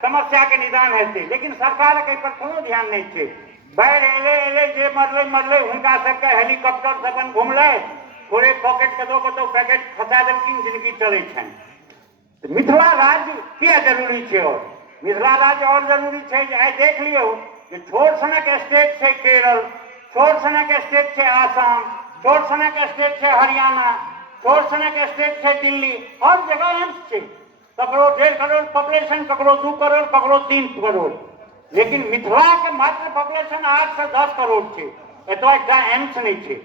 समस्या के निदान हेतै, लेकिन सरकार के पर कोनो ध्यान नहीं छै। बाढ़ि एले जे मरले हुनका सबके हेलीकॉप्टर से अपन घुमलै, थोड़े पॉकेट कतौ पैकेट फंसा देलखिन, जिंदगी चलै छनि। तो मिथिला राज्य किया जरूरी छै? और मिथिला राज्य और जरूरी छै जे आइ देख लियौ जे छोट सनक स्टेट छै केरल, छोट सनक स्टेट छै आसाम, छोट सनक स्टेट छै हरियाणा, छोट सनक स्टेट छै दिल्ली, हर जगह एम्स छै। ककरो 1.5 करोड़ पॉपुलेशन, ककरो 2 करोड़, ककरो 3 करोड़, लेकिन मिथिला के मात्र पॉपुलेशन 8 से 10 करोड़ छै। एतौ एकटा एम्स नहीं छै,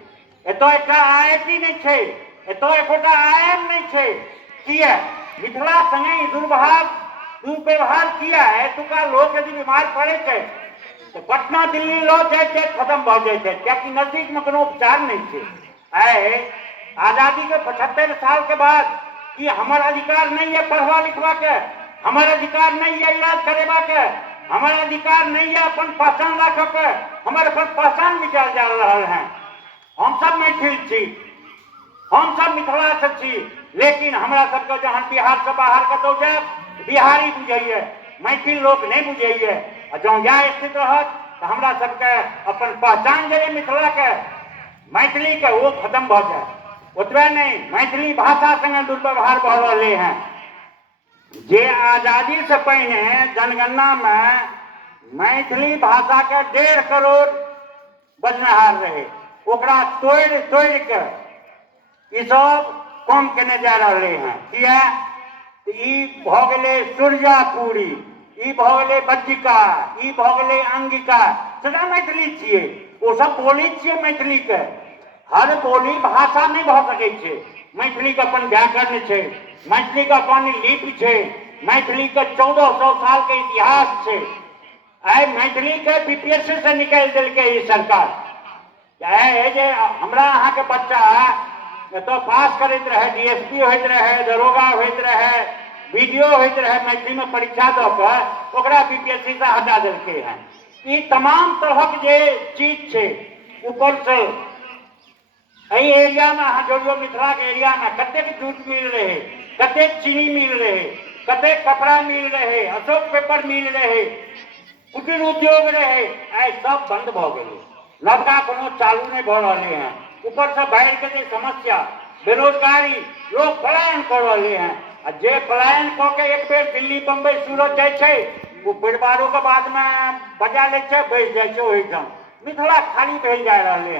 एतौ एकटा आईआईटी नहीं छै, एतौ एकोटा आईएम नहीं छै। किया? मिथिला संगे दुर्व्यवहार किया? एतुका लोक यदि बीमार पड़े छै तो पटना दिल्ली लो जाए खत्म भ जाए छै, कियाकि नजदीक में कोनो उपचार नहीं छै। आइ आजादी के 75 साल के बाद कि हमार अधिकार नहीं है पढ़वा लिखवा के, हमार अधिकार नहीं है इलाज करेवा के, हमार अधिकार नहीं है अपन पहचान रख के, हमारे अपन पहचान मिटाल जा रहा है। हम सब मैथिल छी, हम सब मिथिला से छी, लेकिन हमरा सबके जहन बिहार से बाहर कतौ जाए बिहारी बुझैए, मैथिल लोक नहीं बुझैए। जँ यह स्थिति रहत तो हमरा सबके अपन पहचान जे मिथिला के मैथिली के वो खत्म भ जाए। उतबे नहीं, मैथिली भाषा संगे दुर्व्यवहार भ रहे हैं। जे आजादी से पहले जनगणना में मैथिली भाषा के 1.5 करोड़ बजनहार रहे, ओकरा तोड़ के ई सब कम केने जा रहे हैं। किया? ई भ गेलै सूर्यापुरी, ई भ गेलै बज्जिका, ई भ गेलै अंगिका, सदा मैथिली छियै। ओ सब बोली छियै मैथिली के। हर बोली भाषा नहीं भ सकै छै। मैथिली के अपन व्याकरण छै, मैथिली के अपन लिपि छै, मैथिली के 1400 साल के इतिहास छै। आइ मैथिली के बीपीएससी से निकाल देलकै ई सरकार। चाहे जे हमरा अहाँ के बच्चा तो पास करैत रहे, डीएसपी होइत रहे, दरोगा होइत रहे, बीडीओ होइत रहे, मैथिली में परीक्षा द के ओकरा बीपीएससी से हटा देलकै है। ई तमाम तरहक जे चीज छै ऊपर से एरिया में अहाँ जोड़ियो, मिथिला के एरिया में कतेक दूध मिल रहे, कतेक चीनी मिल रहे, कतेक कपड़ा मिल रहे, अशोक पेपर मिल रहे, कुटीर उद्योग रहे, आई सब बंद भ गए। नवका कोनो चालू नहीं भ रहे हैं। ऊपर से बाढ़ के जे समस्या, बेरोजगारी, लोग पलायन कर रहे हैं। जे पलायन क के एक बेर दिल्ली बम्बई सूरत जाए छै, वो परिवारों के बाद में बजा ले छै, बैठ जाए छै ओहिठाम। मिथिला खाली भेल जा रहे हैं।